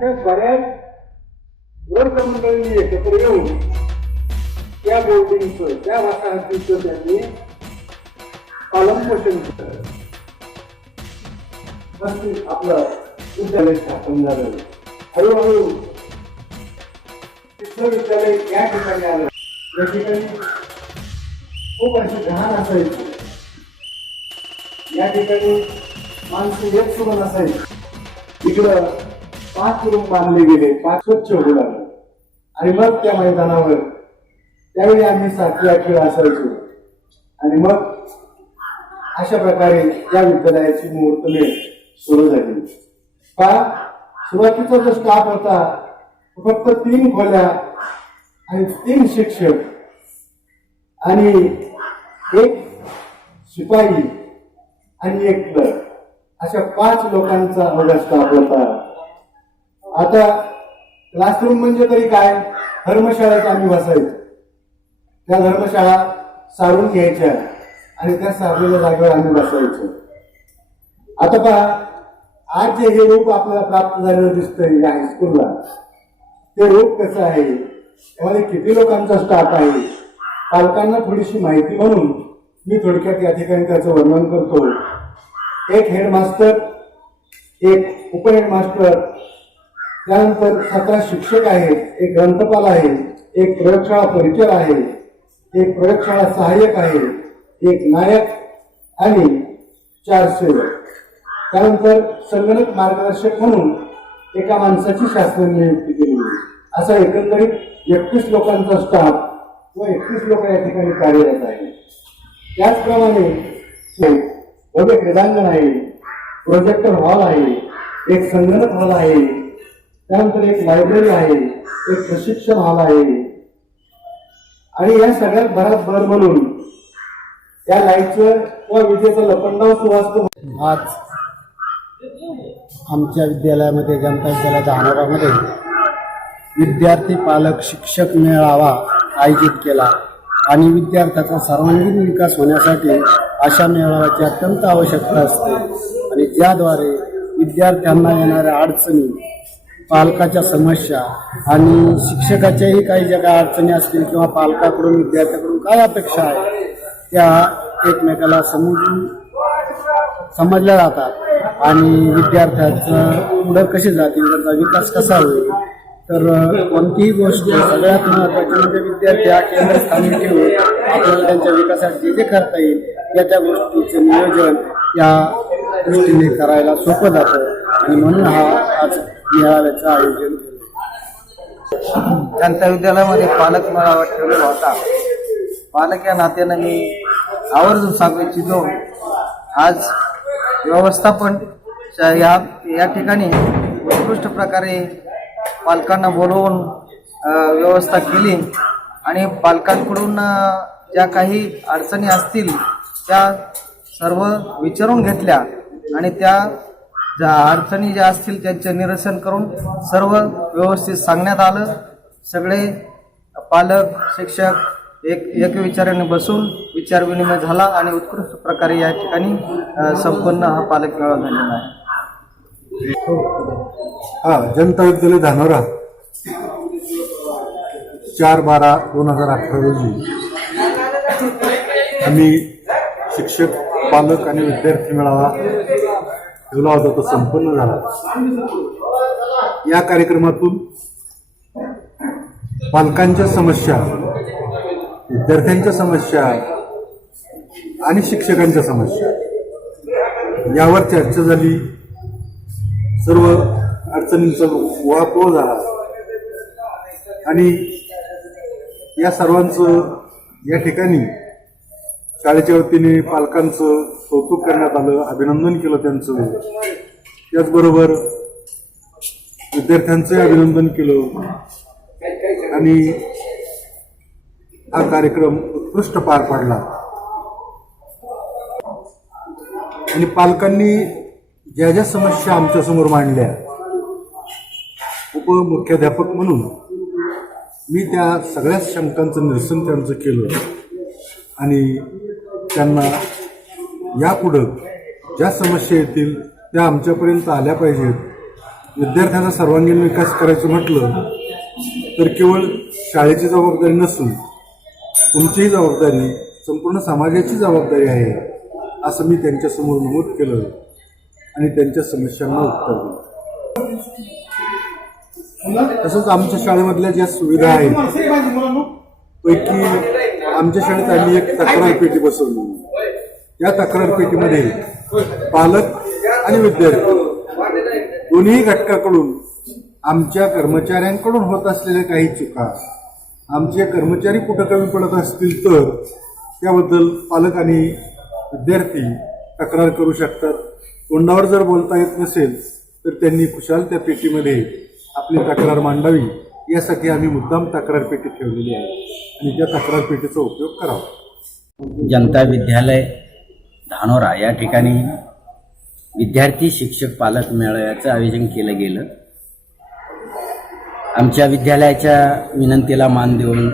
अशा बऱ्याच वर्गमंडळींनी एकत्र येऊन त्या बोर्डिंगचं त्या वसाहतीचं त्यांनी पालनपोषण केलं. आपलं विद्यालय स्थापन झालं. हळूहळू विश्वविद्यालय या ठिकाणी आलं. या ठिकाणी खूप अशी घाण असायची. या ठिकाणी माणसं एक सुद्धा नसायची. इकडं 5 रूम बांधले गेले, 5 स्वच्छ होऊ लागले. आणि मग त्या मैदानावर त्यावेळी आम्ही 7वी 8वी असायचो. आणि मग अशा प्रकारे या विद्यालयाची मुहूर्तमेढ सुरू झाली. सुरुवातीचा जो स्टाफ होता फक्त 3 खोल्या आणि 3 शिक्षक आणि 1 शिपाई आणि 1 क्लर्क अशा 5 लोकांचा अवघा स्टाफ होता. आता क्लासरूम म्हणजे तरी काय, धर्मशाळेत आम्ही बसायचो. त्या धर्मशाळा सारून घ्यायच्या आणि त्या सारलेल्या जागेवर आम्ही बसायचो. आता पहा, आज जे हे रूप आपल्याला प्राप्त झालेलं दिसतंय या हायस्कूलला, ते रूप कसं आहे, त्यामध्ये किती लोकांचा स्टाफ आहे, पालकांना थोडीशी माहिती म्हणून मी थोडक्यात या ठिकाणी त्याचं वर्णन करतो. 1 हेडमास्टर, 1 उपहेडमास्टर, त्यानंतर 17 शिक्षक आहेत, 1 ग्रंथपाल आहे, 1 प्रयोगशाळा परिचर आहे, 1 प्रयोगशाळा सहाय्यक आहे, 1 नायक आणि 4 सेवक. त्यानंतर संगणक मार्गदर्शक म्हणून एका माणसाची शासनाने नियुक्ती केली. असा एकंदरीत 31 लोकांचा स्टाफ व 31 लोक या ठिकाणी कार्यरत आहे. त्याचप्रमाणे भव्य क्रीडांगण आहे, प्रोजेक्टर हॉल आहे, 1 संगणक हॉल आहे, त्यानंतर 1 लायब्ररी आहे, 1 प्रशिक्षण हॉल आहे. आणि या सगळ्यात भरात भर म्हणून त्या लाईटचं व विजेचं लपंडाव सुवासतो. आज आमच्या विद्यालयामध्ये, जनता विद्यालय धानोरामध्ये विद्यार्थी पालक शिक्षक मेळावा आयोजित केला. आणि विद्यार्थ्याचा सर्वांगीण विकास होण्यासाठी अशा मेळाव्याची अत्यंत आवश्यकता असते. आणि ज्याद्वारे विद्यार्थ्यांना येणाऱ्या अडचणी, पालकाच्या समस्या आणि शिक्षकाच्याही काही ज्या काही अडचणी असतील किंवा पालकाकडून विद्यार्थ्याकडून काय अपेक्षा आहे त्या एकमेकाला समजल्या जातात. आणि विद्यार्थ्याचं पुढे कसे जातील, त्यांचा विकास कसा होईल. तर कोणतीही गोष्ट सगळ्यात महत्त्वाची म्हणजे विद्यार्थी हा केंद्रस्थानी ठेवून आपल्याला त्यांच्या विकासासाठी जे करता येईल त्या गोष्टीचे नियोजन या दृष्टीने करायला सोपं जातं. आणि म्हणून हा आज मेळाव्याचं आयोजन केलं. जनता विद्यालयामध्ये पालक मेळावा ठेवलेला होता. पालक या नात्यानं मी आवर्जून सांगू इच्छितो, आज व्यवस्थापन या ठिकाणी उत्कृष्ट प्रकारे पालकांना बोलवून व्यवस्था केली. आणि पालकांकडून ज्या काही अडचणी असतील त्या सर्व विचारून घेतल्या आणि त्या ज्या अडचणी ज्या असतील त्यांचे निरसन करून सर्व व्यवस्थित सांगण्यात आलं. सगळे पालक शिक्षक एक विचाराने बसून विचारविनिमय झाला आणि उत्कृष्ट प्रकारे या ठिकाणी संपन्न हा पालक मेळावा झालेला आहे. जनता विद्यालय धानोरा 4/12/2018 रोजी आम्ही शिक्षक, पालक आणि विद्यार्थी मेळावा ठेवला होता. तो संपन्न झाला. या कार्यक्रमातून पालकांच्या समस्या, विद्यार्थ्यांच्या समस्या आणि शिक्षकांच्या समस्या यावर चर्चा झाली. सर्व अडचणींचा उहापोह झाला आणि या सर्वांचं या ठिकाणी शाळेच्या वतीने पालकांचं कौतुक करण्यात आलं, अभिनंदन केलं त्यांचं. त्याचबरोबर विद्यार्थ्यांचंही अभिनंदन केलं आणि हा कार्यक्रम उत्कृष्ट पार पडला. आणि पालकांनी ज्या ज्या समस्या आमच्यासमोर मांडल्या, उपमुख्याध्यापक म्हणून मी त्या सगळ्या शंकांचं निरसन त्यांचं केलं आणि त्यांना यापुढं ज्या समस्या येतील त्या आमच्यापर्यंत आल्या पाहिजेत विद्यार्थ्यांचा सर्वांगीण विकास करायचं म्हटलं तर केवळ शाळेची जबाबदारी नसून तुमचीही जबाबदारी, संपूर्ण समाजाची जबाबदारी आहे असं मी त्यांच्यासमोर नमूद केलं आणि त्यांच्या समस्यांना उत्तर दिलं. तसंच आमच्या शाळेमधल्या ज्या सुविधा आहेत पैकी आमच्या शाळेत आम्ही एक तक्रार पेटी बसवली. त्या तक्रार पेटीमध्ये पालक आणि विद्यार्थी दोन्ही घटकाकडून आमच्या कर्मचाऱ्यांकडून होत असलेल्या काही चुका, आमचे कर्मचारी कुठं कमी पडत असतील तर त्याबद्दल पालक आणि विद्यार्थी तक्रार करू शकतात. तोंडावर जर बोलता येत नसेल तर त्यांनी खुशाल त्या पेटीमध्ये आपली तक्रार मांडावी, यासाठी आम्ही मुद्दाम तक्रार पेटी ठेवलेली आहे आणि त्या तक्रार पेटीचा उपयोग करावा. जनता विद्यालय धानोरा या ठिकाणी विद्यार्थी शिक्षक पालक मेळाव्याचं आयोजन केलं गेलं. आमच्या विद्यालयाच्या विनंतीला मान देऊन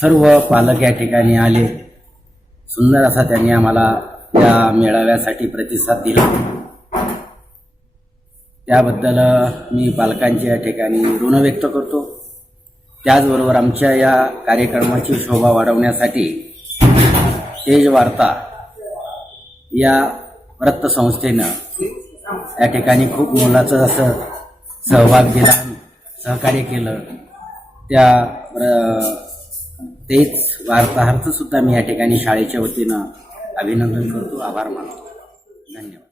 सर्व पालक या ठिकाणी आले. सुंदर असा त्यांनी आम्हाला या मेळाव्यासाठी प्रतिसाद दिला. त्याबद्दल मी पालकांची या ठिकाणी ऋण व्यक्त करतो. त्याचबरोबर आमच्या या कार्यक्रमाची शोभा वाढवण्यासाठी तेज वार्ता या वृत्तसंस्थेनं या ठिकाणी खूप मोलाचं असं सहभाग दिला, सहकार्य केलं. त्या तेच वार्ताहरचं सुद्धा मी या ठिकाणी शाळेच्या वतीनं अभिनंदन करतो, आभार मानतो. धन्यवाद.